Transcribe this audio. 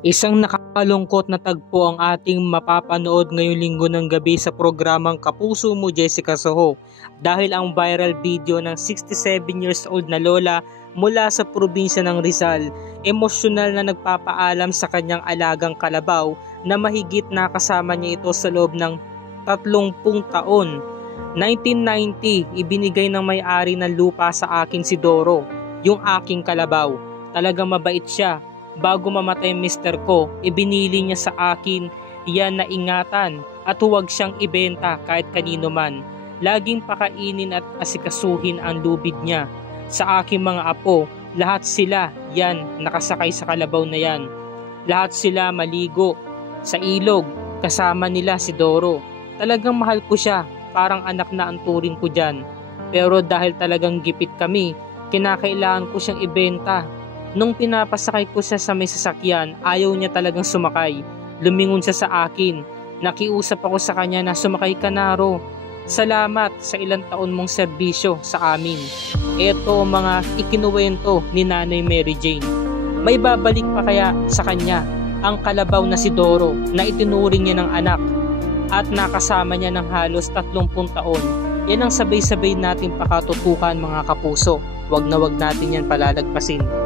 Isang nakakalungkot na tagpo ang ating mapapanood ngayong linggo ng gabi sa programang Kapuso Mo Jessica Soho dahil ang viral video ng 67 years old na lola mula sa probinsya ng Rizal, emosyonal na nagpapaalam sa kanyang alagang kalabaw na mahigit nakasama niya ito sa loob ng 30 taon. 1990, ibinigay ng may-ari ng lupa sa akin si Doro, yung aking kalabaw. Talagang mabait siya. Bago mamatay mister ko, ibinili niya sa akin yan na ingatan at huwag siyang ibenta kahit kanino man. Laging pakainin at asikasuhin ang lubid niya. Sa aking mga apo, lahat sila yan nakasakay sa kalabaw na yan. Lahat sila maligo sa ilog, kasama nila si Doro. Talagang mahal ko siya, parang anak na ang turing ko dyan. Pero dahil talagang gipit kami, kinakailangan ko siyang ibenta. Nung pinapasakay ko siya sa may sasakyan, ayaw niya talagang sumakay. Lumingon siya sa akin. Nakiusap ako sa kanya na sumakay ka na, Ro. Salamat sa ilang taon mong serbisyo sa amin. Ito ang mga ikinuwento ni Nanay Mary Jane. May babalik pa kaya sa kanya ang kalabaw na si Doro na itinuring niya ng anak at nakasama niya ng halos 30 taon. Yan ang sabay-sabay nating pakatutukan mga kapuso. Wag na wag natin yan palalagpasin.